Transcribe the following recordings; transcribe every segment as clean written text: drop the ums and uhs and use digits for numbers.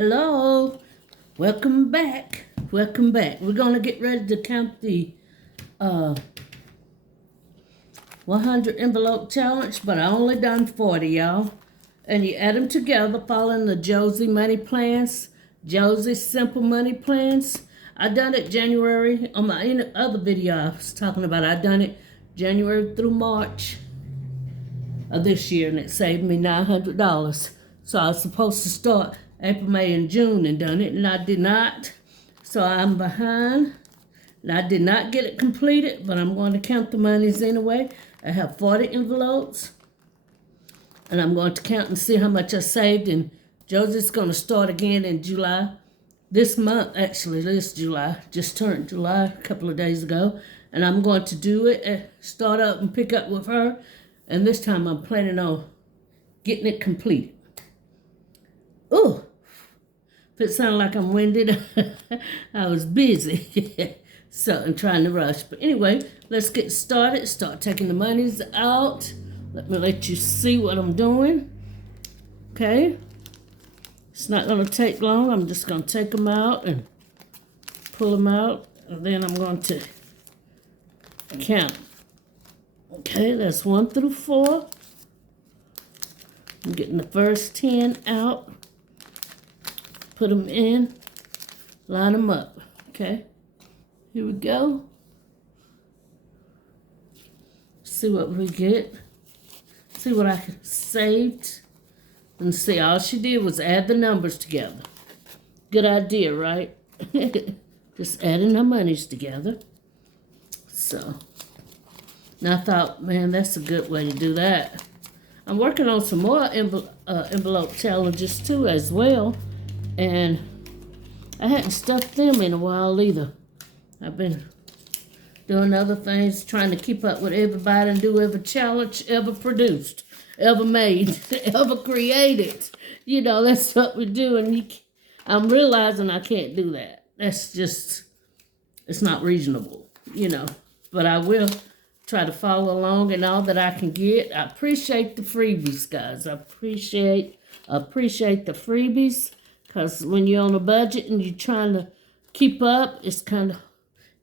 Hello, welcome back. Welcome back. We're gonna get ready to count the uh 100 envelope challenge, but I only done 40, y'all. And you add them together, following the Josie money plans, Josie simple money plans. I done it January on my other video I was talking about. I done it January through March of this year, and it saved me $900. So I was supposed to start April, May, and June and done it, and I did not. So I'm behind, and I did not get it completed, but I'm going to count the monies anyway. I have 40 envelopes, and I'm going to count and see how much I saved. And Josie's going to start again in July. This month, actually, this July, just turned July a couple of days ago, and I'm going to do it, start up and pick up with her. And this time I'm planning on getting it completed. Ooh, if it sounds like I'm winded, I was busy. So I'm trying to rush. But anyway, let's get started. Start taking the monies out. Let you see what I'm doing. Okay. It's not going to take long. I'm just going to take them out and pull them out. And then I'm going to count. Okay, that's 1 through 4. I'm getting the first 10 out. Put them in. Line them up. Okay, here we go. See what we get. See what I saved. And see, all she did was add the numbers together. Good idea, right? Just adding her monies together. So, and I thought, man, that's a good way to do that. I'm working on some more envelope challenges too as well. And I hadn't stuffed them in a while either. I've been doing other things, trying to keep up with everybody and do every challenge ever produced, ever made, ever created. You know, that's what we do. And I'm realizing I can't do that. That's just, it's not reasonable, you know. But I will try to follow along and all that I can get. I appreciate the freebies, guys. I appreciate the freebies, because when you're on a budget and you're trying to keep up, it's kind of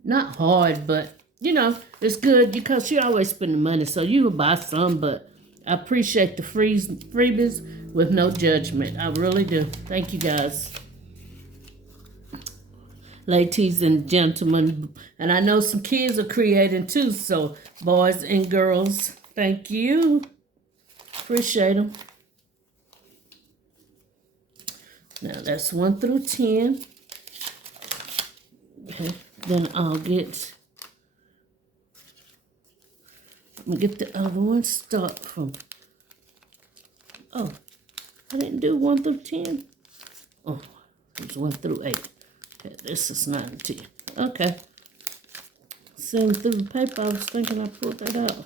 not hard, but you know, it's good because you always spend money, so you will buy some. But I appreciate the freebies with no judgment. I really do. Thank you, guys. Ladies and gentlemen, and I know some kids are creating too, so boys and girls, thank you. Appreciate them. Now that's 1 through 10. Okay, then I'll get, let me get the other one. Start from, oh, I didn't do 1 through 10. Oh, it's 1 through 8. Okay, this is 9 and 10. Okay. Sitting through the paper, I was thinking I pulled that out.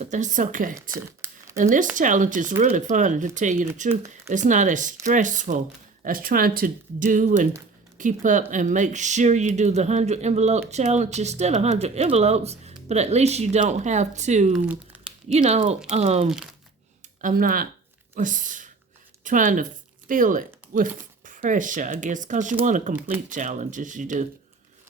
But that's okay, too. And this challenge is really fun, to tell you the truth. It's not as stressful as trying to do and keep up and make sure you do the 100 envelope challenge. It's still 100 envelopes, but at least you don't have to, you know, I'm not trying to fill it with pressure, I guess, because you want to complete challenges, you do.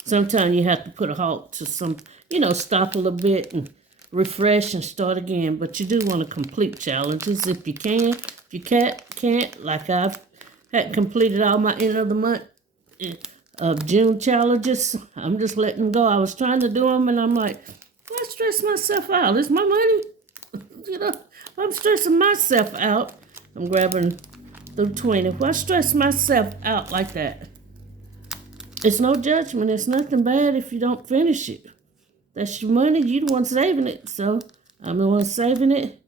Sometimes you have to put a halt to some, you know, stop a little bit and refresh and start again. But you do want to complete challenges if you can. If you can't, like I've had completed all my end of the month of June challenges, I'm just letting them go. I was trying to do them, and I'm like, why stress myself out? It's my money. You know, I'm stressing myself out. I'm grabbing through 20. Why stress myself out like that? It's no judgment. It's nothing bad if you don't finish it. That's your money. You're the one saving it. So I'm the one saving it.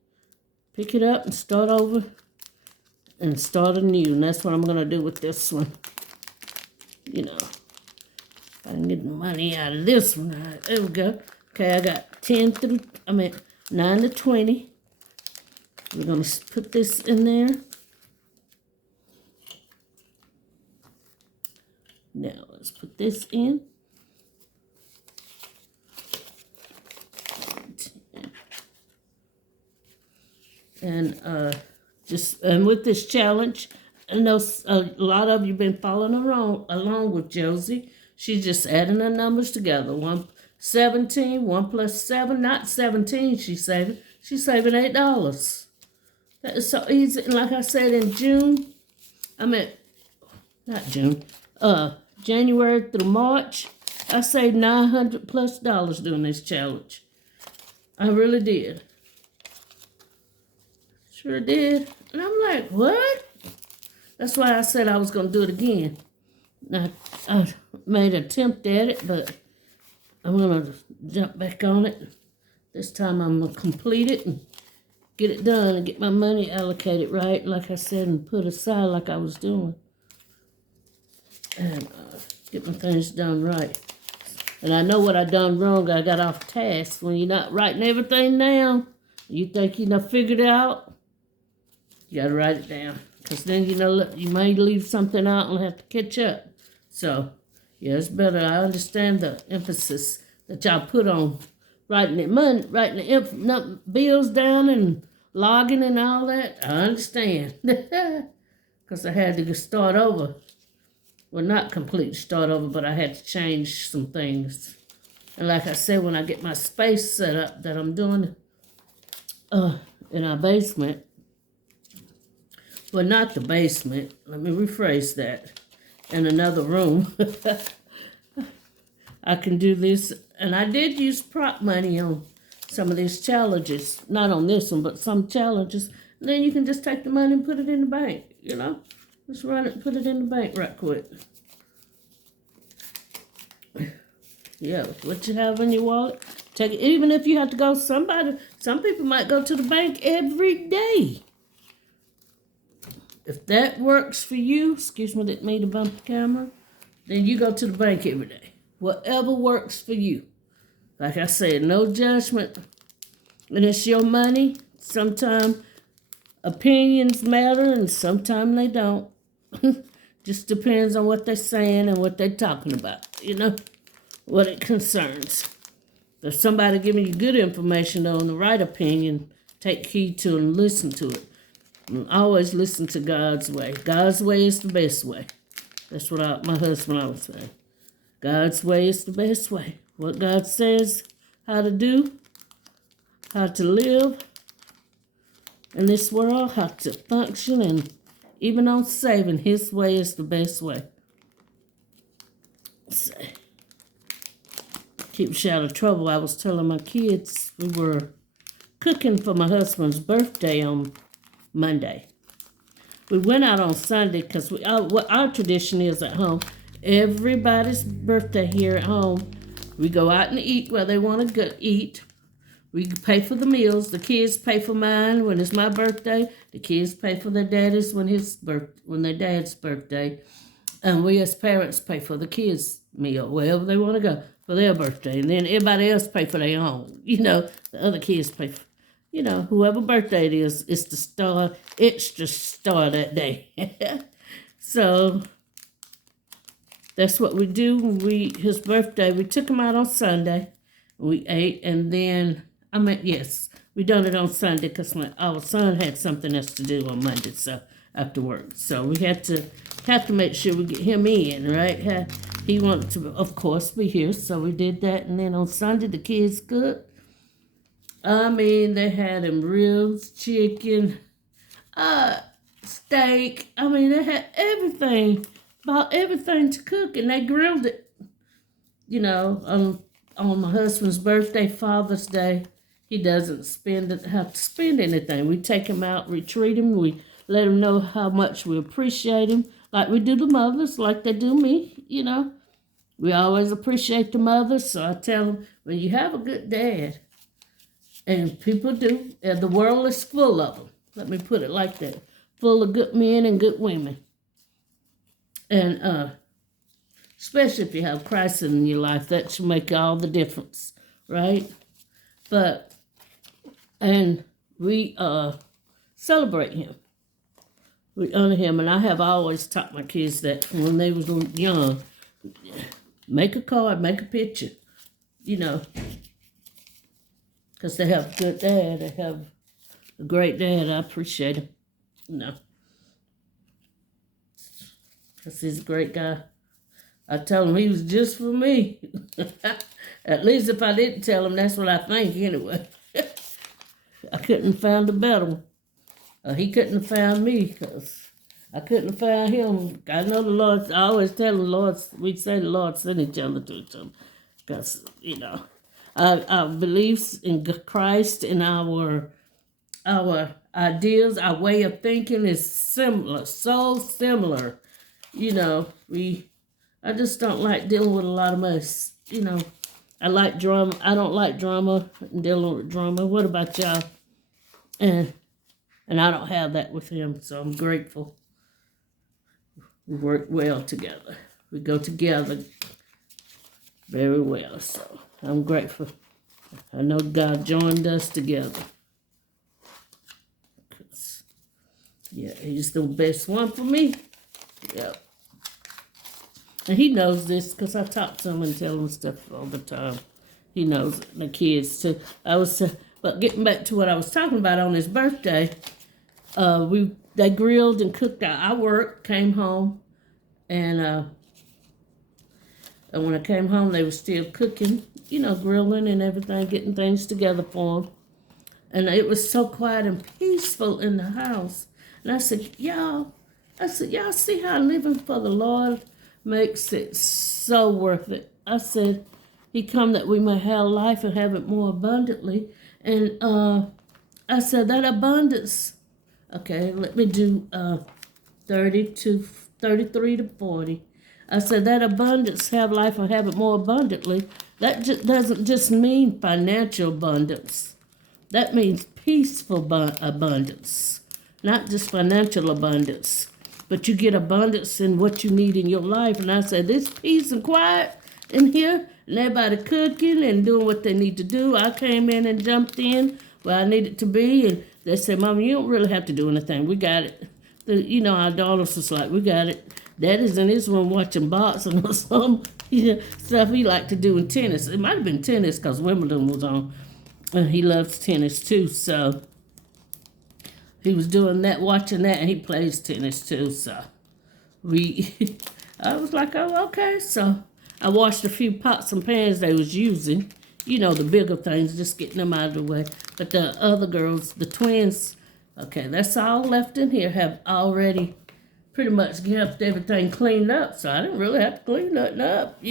Pick it up and start over and start anew. And that's what I'm going to do with this one. You know, if I can get the money out of this one. All right, there we go. Okay, I got 9 to 20. We're going to put this in there. Now, let's put this in. And with this challenge, I know a lot of you been following along with Josie. She's just adding the numbers together. 117, 1 plus 7, not 17 she's saving. She's saving $8. That is so easy. And like I said, in June, I mean, not June, January through March, I saved $900 plus doing this challenge. I really did. Sure did. And I'm like, what? That's why I said I was going to do it again. I made an attempt at it, but I'm going to jump back on it. This time I'm going to complete it and get it done and get my money allocated right, like I said, and put aside like I was doing. And get my things done right. And I know what I done wrong. I got off task. When you're not writing everything down, you think you done figured it out, you got to write it down. Because then, you may leave something out and have to catch up. So, yeah, it's better. I understand the emphasis that y'all put on writing the bills down and logging and all that. I understand. Because I had to start over. Well, not completely start over, but I had to change some things. And like I said, when I get my space set up that I'm doing in our basement, well, not the basement. Let me rephrase that. In another room. I can do this. And I did use prop money on some of these challenges. Not on this one, but some challenges. And then you can just take the money and put it in the bank, Just run it and put it in the bank right quick. Yeah, what you have in your wallet. Take it. Even if you have to go some people might go to the bank every day. If that works for you, excuse me, didn't mean to bump the camera, then you go to the bank every day. Whatever works for you. Like I said, no judgment. And it's your money. Sometimes opinions matter and sometimes they don't. Just depends on what they're saying and what they're talking about, what it concerns. If somebody giving you good information on the right opinion, take heed to and listen to it. And always listen to God's way. God's way is the best way. That's what my husband always said. God's way is the best way. What God says how to do, how to live in this world, how to function, and even on saving, His way is the best way. So, keep you out of trouble. I was telling my kids we were cooking for my husband's birthday on Monday. We went out on Sunday because what our tradition is at home. Everybody's birthday here at home, we go out and eat where they want to go eat. We pay for the meals. The kids pay for mine when it's my birthday. The kids pay for their daddy's when their dad's birthday. And we as parents pay for the kids' meal, wherever they want to go for their birthday. And then everybody else pay for their own. The other kids pay for, whoever birthday it is, it's the extra star that day. So that's what we do. His birthday, we took him out on Sunday. We ate, and then, yes, we done it on Sunday because our son had something else to do on Monday, so after work. So we have to make sure we get him in, right? He wanted to, of course, be here, so we did that. And then on Sunday, the kids cooked. They had him ribs, chicken, steak. They had everything, about everything to cook, and they grilled it. On my husband's birthday, Father's Day, he doesn't have to spend anything. We take him out, we treat him, we let him know how much we appreciate him, like we do the mothers, like they do me, We always appreciate the mothers, so I tell them, well, you have a good dad. And people do, and the world is full of them. Let me put it like that. Full of good men and good women. And especially if you have Christ in your life, that should make all the difference, right? And we celebrate him. We honor him, and I have always taught my kids that when they was young, make a card, make a picture, because they have a good dad. They have a great dad. I appreciate him, 'cause he's a great guy. I told him he was just for me. At least if I didn't tell him, that's what I think anyway. I couldn't have found a better one. He couldn't have found me, because I couldn't have found him. I know the Lord, I always tell the Lord, we say the Lord sent each other to each other. Because, you know, our beliefs in Christ and our ideas, our way of thinking is similar, so similar. You know, I just don't like dealing with a lot of mess. You know, I like drama. I don't like drama and dealing with drama. What about y'all? And I don't have that with him, so I'm grateful. We work well together. We go together very well, so I'm grateful. I know God joined us together. Yeah, he's the best one for me. Yep. And he knows this because I talk to him and tell him stuff all the time. He knows it, the kids too. But getting back to what I was talking about on his birthday, they grilled and cooked out. I worked, came home, and when I came home, they were still cooking, you know, grilling and everything, getting things together for them. And it was so quiet and peaceful in the house. And I said, y'all see how living for the Lord makes it so worth it. I said, he come that we may have life and have it more abundantly. And I said, that abundance, okay, let me do 33 to 40. I said, that abundance, have life and have it more abundantly, that doesn't just mean financial abundance. That means peaceful abundance, not just financial abundance. But you get abundance in what you need in your life. And I said, this peace and quiet in here, and everybody cooking and doing what they need to do. I came in and jumped in where I needed to be, and they said, Mama, you don't really have to do anything. We got it. Our daughters was like, we got it. Daddy's in his room watching boxing or some stuff he liked to do in tennis. It might have been tennis because Wimbledon was on. And he loves tennis too, so he was doing that, watching that, and he plays tennis too, so I was like, oh, okay. So I washed a few pots and pans they was using, the bigger things, just getting them out of the way. But the other girls, the twins, okay, that's all left in here, have already pretty much kept everything cleaned up, so I didn't really have to clean nothing up,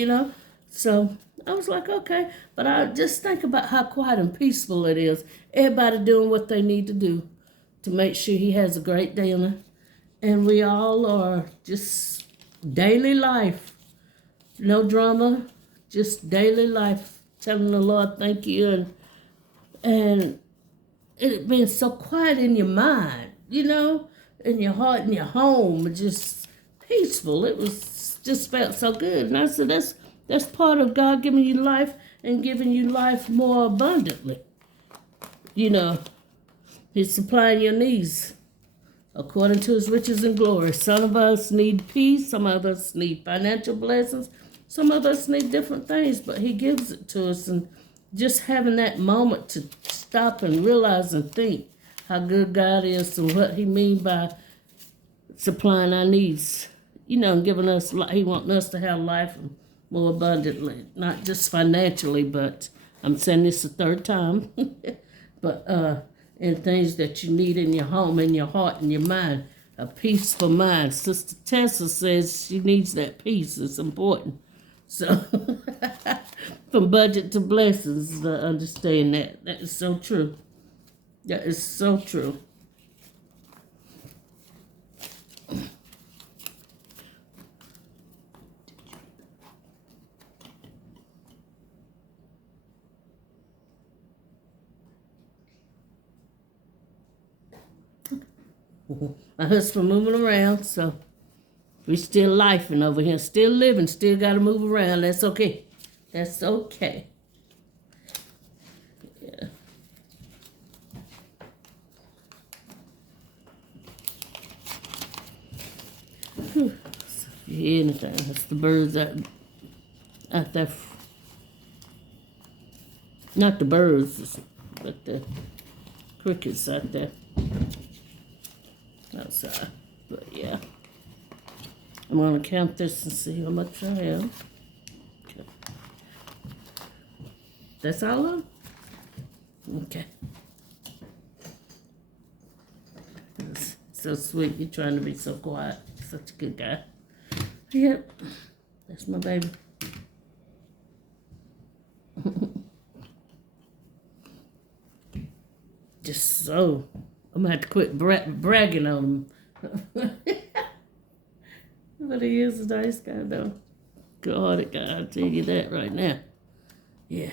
So I was like, okay. But I just think about how quiet and peaceful it is. Everybody doing what they need to do to make sure he has a great day on it. And we all are just daily life. No drama, just daily life. Telling the Lord thank you. And it being so quiet in your mind, in your heart, in your home, just peaceful. It was just felt so good. And I said, that's part of God giving you life and giving you life more abundantly. He's supplying your needs according to his riches and glory. Some of us need peace. Some of us need financial blessings. Some of us need different things, but he gives it to us. And just having that moment to stop and realize and think how good God is and what he means by supplying our needs, and giving us, he wants us to have life more abundantly, not just financially, but I'm saying this the third time, but in things that you need in your home, in your heart, in your mind, a peaceful mind. Sister Tessa says she needs that peace. It's important. So, from budget to blessings, understand that. That is so true. That is so true. My husband moving around, so we still lifing over here, still living, still got to move around. That's okay. That's okay. Yeah. Whew. So if you hear anything, that's the birds out there. Not the birds, but the crickets out there outside. But yeah. I'm gonna count this and see how much I have. Okay. That's all of them? Okay. That's so sweet, you're trying to be so quiet. Such a good guy. Yep, that's my baby. Just so, I'm gonna have to quit bragging on him. But he is a nice guy, though. Good-hearted guy, I'll tell you that right now. Yeah.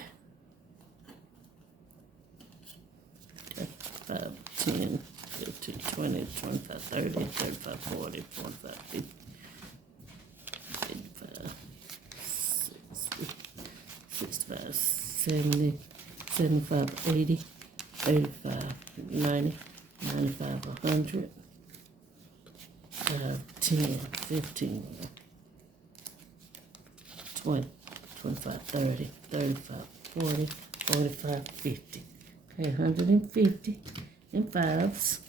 5, 10, 15, 20, 25, 30, 35, 40, 45, 50, 55, 60, 65, 70, 75, 80, 85, 90, 95, 100, 5, 10, 15, 20, 25, 30, 35, 40, 45, 50. Okay, 150 in fives.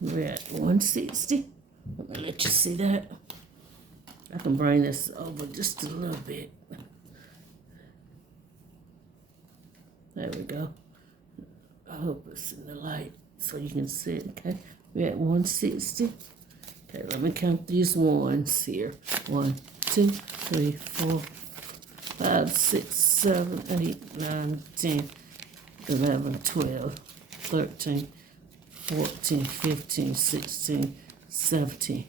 We're at 160. I'm gonna let you see that. I can bring this over just a little bit. There we go. I hope it's in the light so you can see it. Okay, we're at 160. Okay, let me count these ones here. 1, 2, 3, 4, 5, 6, 7, 8, 9, 10, 11, 12, 13, 14, 15, 16, 17,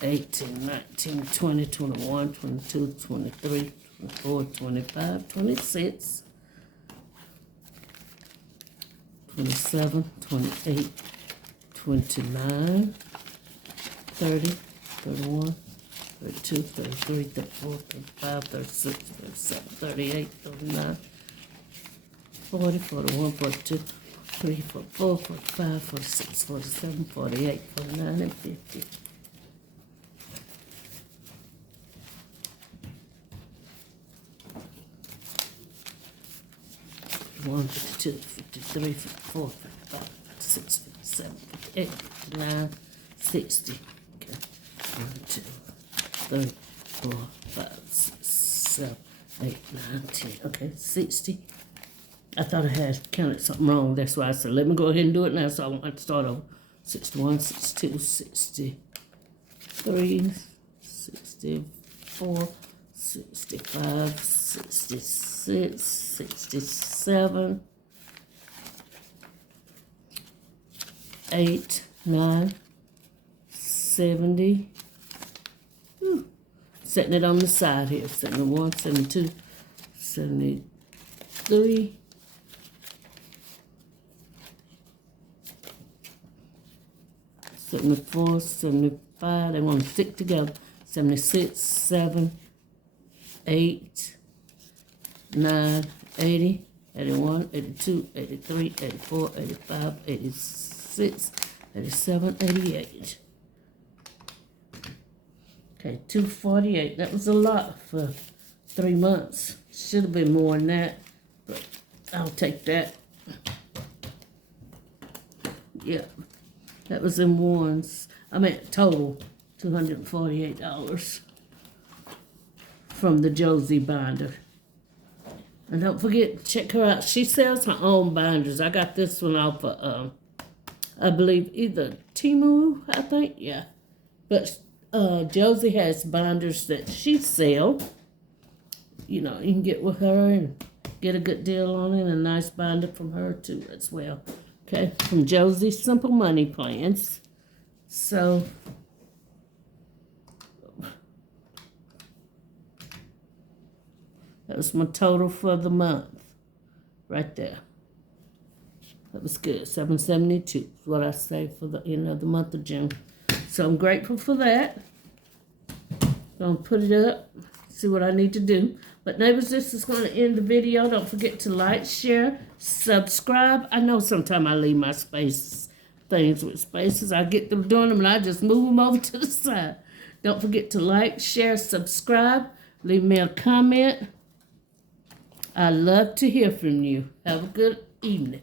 18, 19, 20, 21, 22, 23, 24, 25, 26, 27, 28, 29, 30, 31, 32, 33, 34, 35, 36, 37, 38, 39, 40, 41, 42, 43, 44, 45, 46, 47, 48, 49, and 50. 52, 53, 54, 55, 56, 57, 58, 59, 60. Okay. 1, 2, 3, 4, 5, 6, 7, 8, 9, 10. Okay, 60. I thought I had counted something wrong. That's why I said, let me go ahead and do it now so I won't have to start over. 61, 62, 63, 64, 65, 66, 67, 8, 9, 70. Setting it on the side here. 71, 72, 73. 74, 75, they want to stick together. 76, 7, 8, 9, 80, 81, 82, 83, 84, 85, 86, 87, 88. Okay, 248. That was a lot for 3 months. Should have been more than that, but I'll take that. Yeah. That was in ones. I mean, total, $248 from the Josie binder. And don't forget, check her out. She sells her own binders. I got this one off of, I believe, either Temu, I think, yeah. But Josie has binders that she sells. You know, you can get with her and get a good deal on it, and a nice binder from her, too, as well. Okay, from Josie Simple Money Plans. So, that was my total for the month. Right there. That was good. $772 is what I saved for the end of the month of June. So I'm grateful for that. Gonna put it up, see what I need to do. But neighbors, this is going to end the video. Don't forget to like, share, subscribe. I know sometimes I leave my things with spaces. I get them doing them and I just move them over to the side. Don't forget to like, share, subscribe. Leave me a comment. I love to hear from you. Have a good evening.